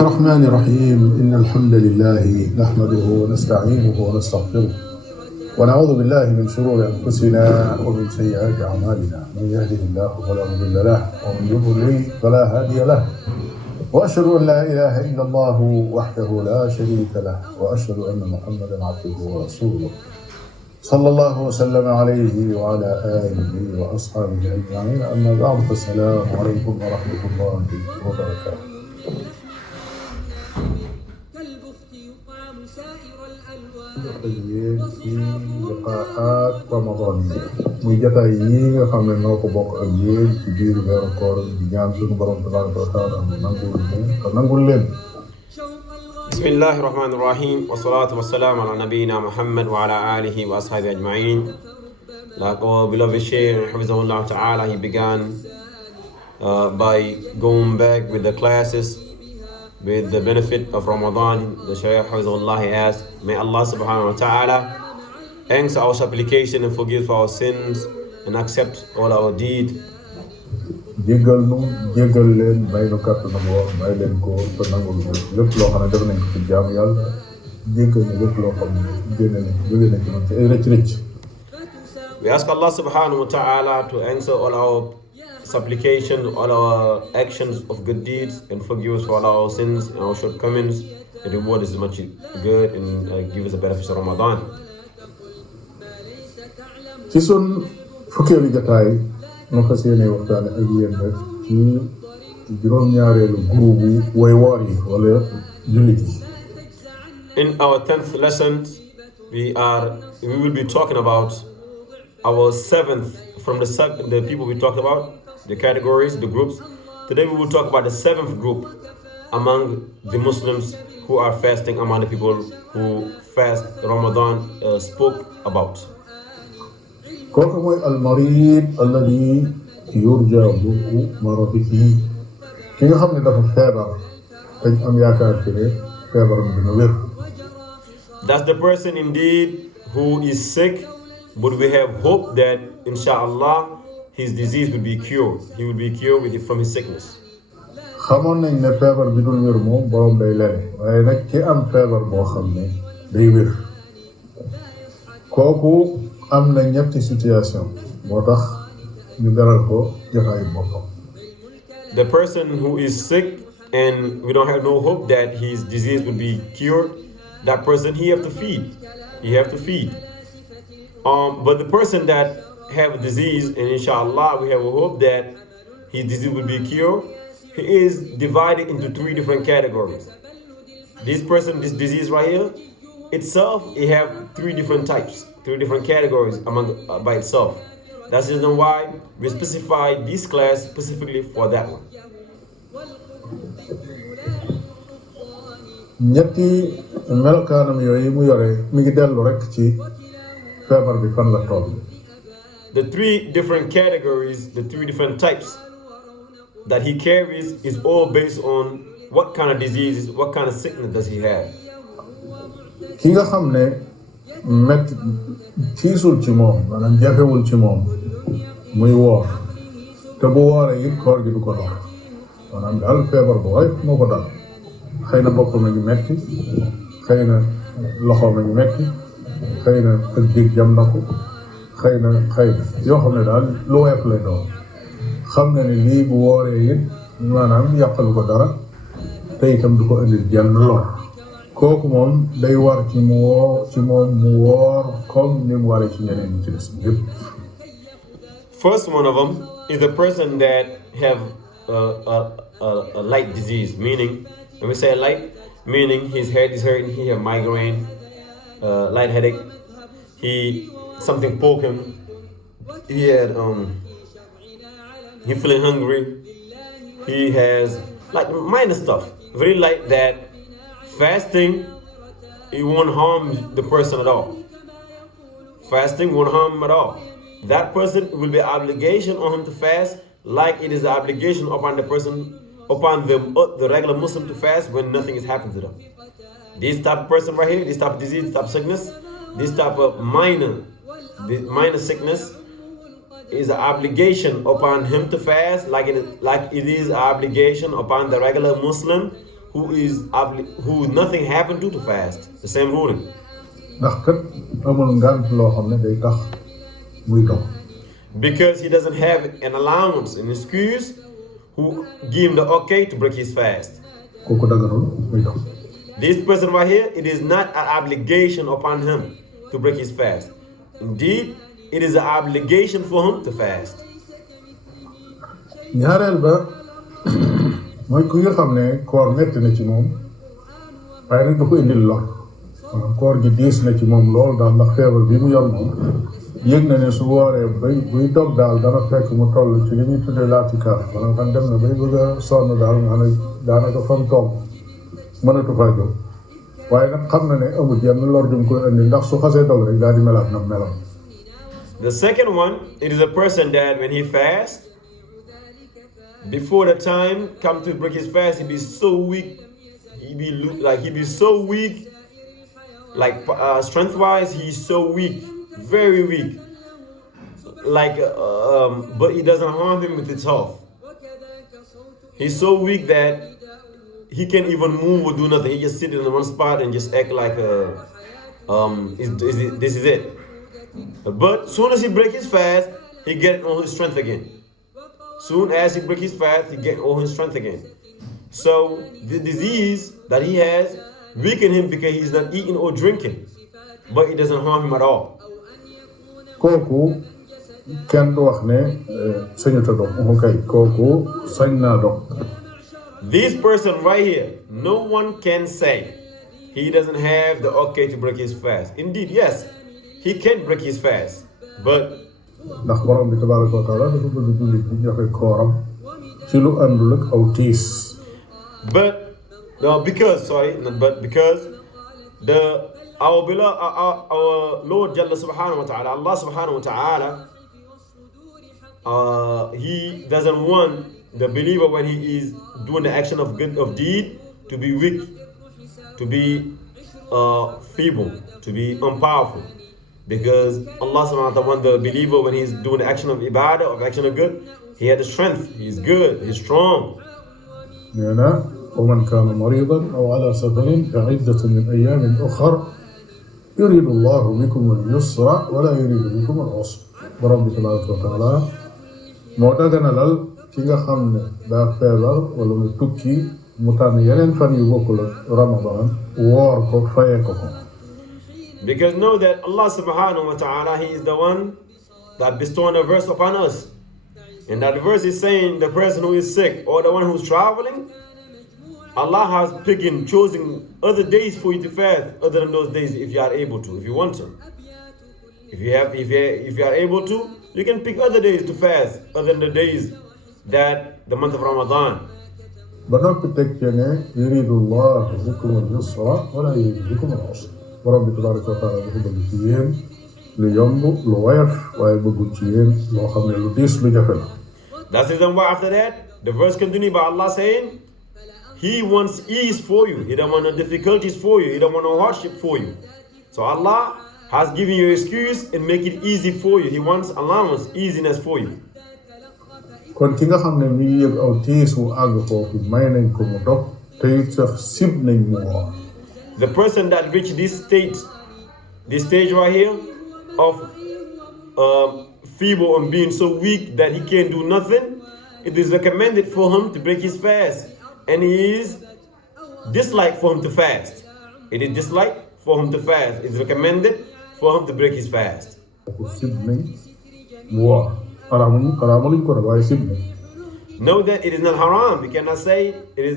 الرحمن الرحيم إن الحمد لله نحمده ونستعينه ونستغفره ونعوذ بالله من شرور أنفسنا ومن سيئات أعمالنا من يهده الله فلا مضل له ومن يضلل فلا هادي له وأشهد أن لا إله إلا الله وحده لا شريك له وأشهد أن محمدا عبده ورسوله صلى الله وسلم عليه وعلى آله وأصحابه أجمعين أما بعد فالسلام عليكم ورحمة الله وبركاته. في لقاءات رمضانية muy jotaay yi nga xam ne noo ko bokk ak yéen ci biir weeru koor di ñaan suñu borom tabaraka wa taala nangul leen. Bismillahi rahmani rahim wa salatu wa salam ala nabiyyina Muhammad wa ala alihi wa ashabihi ajma'in. Like our beloved Shaykh Hafizahullah Ta'ala, he began by going back with the classes with the benefit of Ramadan. The Shaykh Hafizahullah asked, may Allah subhanahu wa ta'ala answer our supplication and forgive our sins and accept all our deeds. jéggal nu jéggal leen may nu kàttan ak woor may leen ko te nangul ko lépp loo xam ne def nañ ko ci jaamu yàlla jéggal ñu lépp loo xam ne jóge nañ ci man ci ay rëcc. We ask Allah subhanahu wa ta'ala to answer all our supplications, all our actions of good deeds, and forgive us for all our sins and our shortcomings, and reward us much good and give us the benefits of Ramadan. ci sun fukkeelu jotaay nu fas yéene waxtaane ak yéen rek ci juróom-ñaareelu groupe way woor yi wala jullit yi. In our 10th lesson, we will be talking about our 7th from the people we talked about, the categories, the groups. Today we will talk about the 7th group among the Muslims who are fasting, among the people who fast Ramadan spoke about. kooku mooy almarid alladi yurja bur'u maradihi ki nga xam ne dafa feebar dañ am yaakaar ci ne feebaram dina wér. That's the person indeed who is sick, but we have hope that inshallah his disease will be cured. He will be cured from his sickness. xamoon nañ ne feebar bi dul wér moom borom day lene waaye nag ki am feebar boo xam ne day wér kooku am na ñetti situation moo tax ñu beral ko jotaayu boppam. The person who is sick and we don't have no hope that his disease will be cured, that person he have to feed. But the person that have a disease and inshallah we have a hope that his disease will be cured, he is divided into 3 different categories. This disease right here itself, it have 3 different types, 3 different categories by itself. That's the reason why we specified this class specifically for that one. ñetti melokaanam yooyu mu yore mi ngi dellu rek ci feebar bi fan la toll. The 3 different categories, the 3 different types that he carries is all based on what kind of diseases, what kind of sickness does he have. ki nga xam ne metti tiisul ci moom maanaam jafewul ci moom muy woor te bu wooree it koor gi du ko lor maanaam daal feebar bu woyof moo ko dal xëy na boppam a ngi metti xëy na loxoom a ngi metti xëy na ak dig jam na ko xëy na yoo xam ne daal lu woyof lay doon xam na ne lii bu wooree it maanaam yàqalu ko dara te itam du ko indil jenn lor kooku moom day war ci mu woor comme ni mu waree ci ñeneen ñi ci des yëpp. First one of them is the person that have a light disease, meaning when we say light, meaning his head is hurting, he have migraine, light headache, something poke him, he feeling hungry, he has like minor stuff, very light that fasting, it won't harm the person at all. Fasting won't harm him at all. That person will be obligation on him to fast, like it is an obligation upon the regular Muslim to fast when nothing is happening to them. This type of person right here, this type of disease, this type of sickness, this type of minor sickness, is an obligation upon him to fast, like it is an obligation upon the regular Muslim who nothing happened to fast. The same ruling. ndax kat amul ngant loo xam ne day tax muy dog. Because he doesn't have an allowance, an excuse who give him the okay to break his fast. kooku daganul muy dog. This person right here, it is not an obligation upon him to break his fast. Indeed, it is an obligation for him to fast. ñaareel ba mooy ku nga xam ne koor metti na ci moom waaye nag da ko indil lor maanaam koor gi diis na ci moom lool daal ndax feebar bi mu yor moom yëg na ne su wooree buy dog daal dana fekk mu toll ci li ñuy tuddee laatikaaf maanaam kan dem na bay bëgg a sonn daal nga xam ne daanaka fan toog mënatu faa jóg waaye nag xam na ne amul yenn lor jum koy indi ndax su xasee dog rek daal di melaat na melam. The second one, it is a person that when he fasts, before the time come to break his fast, he be so weak, he be so weak, like strength-wise, he's so weak, very weak. But it doesn't harm him with its health. He's so weak that he can't even move or do nothing. He just sit in one spot and just act like this is it. But soon as he break his fast, he get all his strength again. Soon as he break his fast, he get all his strength again. So the disease that he has weaken him because he's not eating or drinking, but it doesn't harm him at all. kooku kenn du wax ne sañuta dog okay kooku sañ naa dog. This person right here, no one can say he doesn't have the okay to break his fast. Indeed, yes, he can break his fast, but ndax borom bi tabaraka wa taala dafa bëgg jullit bi joxe kooram ci lu àndul ak aw tiis. Because our Lord Jalla subhanahu wa ta'ala, Allah subhanahu wa ta'ala, he doesn't want the believer when he is doing the action of deed to be weak, to be feeble, to be unpowerful. Because Allah subhanahu wa ta'ala wants the believer when he's doing the action of ibadah, of action of good, he had the strength, he's good, he's strong. ومن كان مريضا أو على سفر فعدة من أيام أخر يريد الله بكم اليسر ولا يريد بكم العسر. borom bi tabaraka wa taala moo daganalal ki nga xam ne daa feebar wala mu tukki mu tànn yeneen fan yu bokkul ak Ramadan woor ko fayee ko ko. Because know that Allah subhanahu wa ta'ala, he is the one that bestowing a verse upon us. And that verse is saying the person who is sick or the one who's traveling, Allah has chosen other days for you to fast other than those days if you are able to, if you want to. If you are able to, you can pick other days to fast other than the days that the month of Ramadan. ba noppi teg ci ne yuridu Allahu bikum al-yusra wa la yuridu bikum al-usra. borom bi tabaraka wa taala dafa bëgg ci yéen lu yomb lu woyof waaye bëggul ci yéen loo xam ne lu diis lu jafe la. That's the reason why after that the verse continues by Allah saying He wants ease for you. He don't want no difficulties for you. He don't want no hardship for you. So Allah has given you an excuse and make it easy for you. He wants allowance, easiness for you. kon ki nga xam ne mi ngi yëg aw tiis wu àgg foofu may nañ ko mu dog te it sax sib nañ mu woor. The person that reached this stage right here of feeble and being so weak that he can't do nothing, it is recommended for him to break his fast. And it is disliked for him to fast. It is disliked for him to fast. It is recommended for him to break his fast. Know that it is not haram. You cannot say it is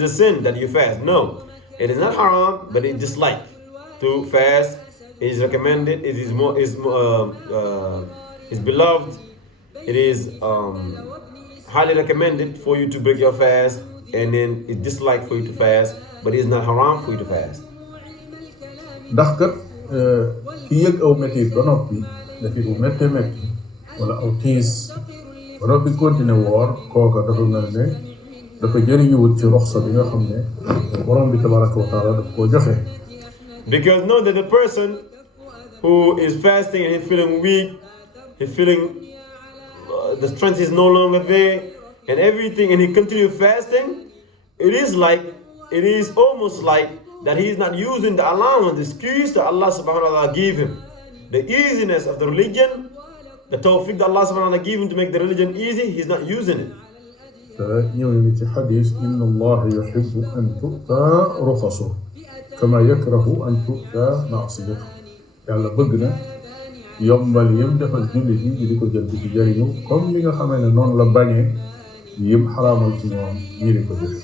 a sin that you fast. No, it is not haram, but it is disliked to fast. It is recommended. It is beloved. It is highly recommended for you to break your fast, and then it's disliked for you to fast, but it's not haram for you to fast. ndax kat ki yëg aw métit ba noppi métit bu méttee métti wala aw tiis ba noppi continuer woor kooka dafa mel ne dafa jëriñuwut ci roxsa bi nga xam ne borom bi tabaraka wa taala daf koo joxe. Because know that the person who is fasting and he's feeling weak, he's feeling the strength is no longer there, and everything, and he continues fasting, it is almost like that he is not using the allowance, the excuse that Allah subhanahu wa ta'ala gave him. The easiness of the religion, the tawfiq that Allah subhanahu wa ta'ala gave him to make the religion easy, he's not using it. ñëw ni ci xadis inna allaha yuhibbu an tu'ta ruxasuhu kama yakrahu an tu'ta ma'siyatuhu. yàlla bëgg na yombal yim defal jullit yi di ko jël di ci jëriñu comme li nga xamee ne noonu la bañee yim xaraamal ci ñoom ñi di ko jël.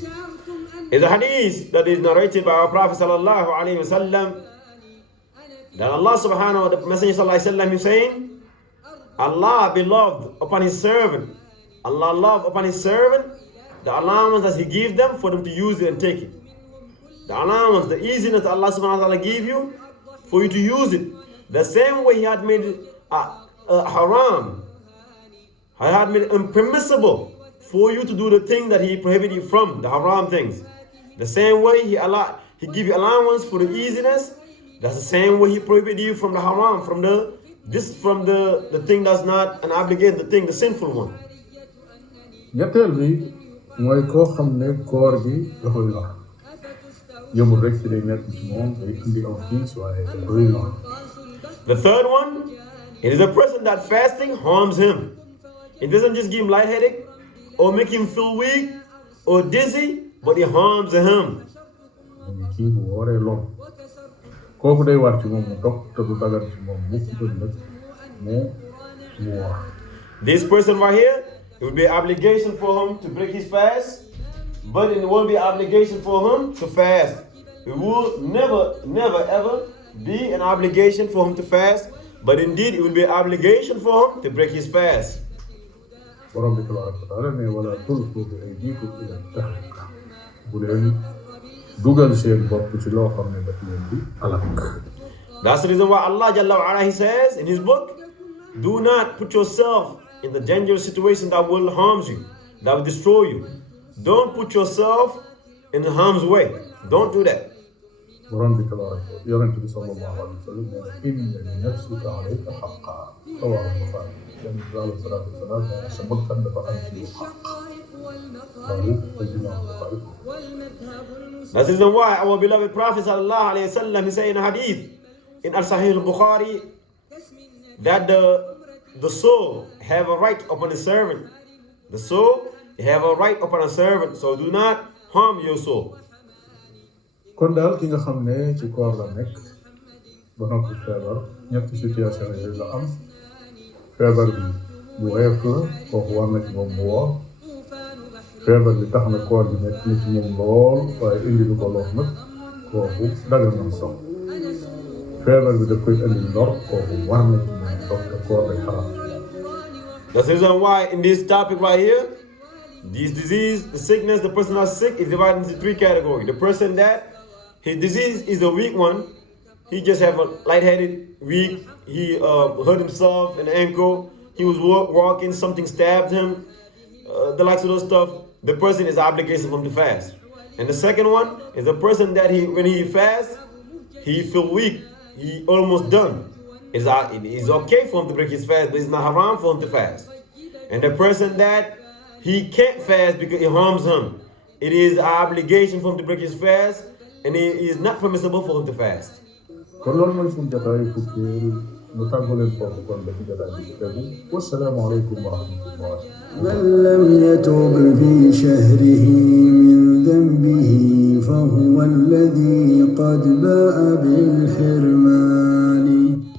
Is a hadith that is narrated by our Prophet sallallahu alaihi wasallam that Allah subhanahu wa ta'ala, the Messenger sallallahu alaihi wasallam is saying, Allah beloved upon his servant, Allah loved upon his servant the allowance that he gives them for them to use it and take it. The allowance, the easiness that Allah subhanahu wa ta'ala give you for you to use it. The same way he had made it haram, he had made it impermissible for you to do the thing that he prohibited you from, the haram things. The same way he give you allowance for the easiness, that's the same way he prohibited you from the haram, from the thing that's not an obligation, the sinful one. ñetteel bi mooy koo xam ne koor gi da koy lor yëmul rek ci day nekk ci moom day indi aw tiis waaye da koy lor. The third one, it is a person that fasting harms him. It doesn't just give him lightheaded or make him feel weak or dizzy, but it harms him. kii bu wooree lor kooku day war ci moom mu dog te du dagal ci moom mukk ëllëg mu woor. This person right here, it would be an obligation for him to break his fast, but it won't be an obligation for him to fast. It will never ever be an obligation for him to fast, but indeed it will be an obligation for him to break his fast. borom bi tabaaraka wa taala ne wala tulqu bi aydiikum ila tahluka bu leen dugal seen bopp ci loo xam ne daf leen di alak. That's the reason why Allah Jalla wa Ala, he says in his book, do not put yourself in the dangerous situation that will harm you, that will destroy you. Don't put yourself in harm's way. Don't do that. borom bi tabaaraka yonent bi sallallahu alayhi wa sallam ne inna li nafsika alayka haqqan rawaahu Buxaari. yonent bi alayhi salaatu wa salaam ne sa bakkan dafa am ci xaq. That's the reason why our beloved Prophet sallallahu alayhi wa sallam, he said in a hadith in Sahih al-Bukhari that the soul have a right upon a servant. The soul have a right upon a servant, so do not harm your soul. kon daal ki nga xam ne ci koor la nekk ba noppi feebar ñetti situation yooyu la am feebar bi bu woyof la kooku war na ci moom mu woor feebar bi tax na koor bi nekk na ci moom lool waaye indi lu ko lor nag kooku dagal na mu dog feebar bi daf koy indi lor kooku war na ci moom dog te koor day xaraam. That's the reason why in this topic right here, this disease, the sickness, the person that's sick is divided into three categories. The person that his disease is a weak one, he just have a lightheaded, weak, he hurt himself in the ankle, he was walking, something stabbed him, the likes of those stuff. The person is obligation for him to fast. And the second one is a person that when he fasts, he feel weak, he almost done. It is okay for him to break his fast, but it's not haram for him to fast. And the person that he can't fast because it harms him, it is an obligation for him to break his fast, and it is not permissible for him to fast. kon loolu mooy suñu jotaay fukkeel nu tàggu leen foofu kon ba ci jotaay bi tegu wassalaamu aleykum wa rahmatullah. من لم يتب في شهره من ذنبه فهو الذي قد باء بالحرمان.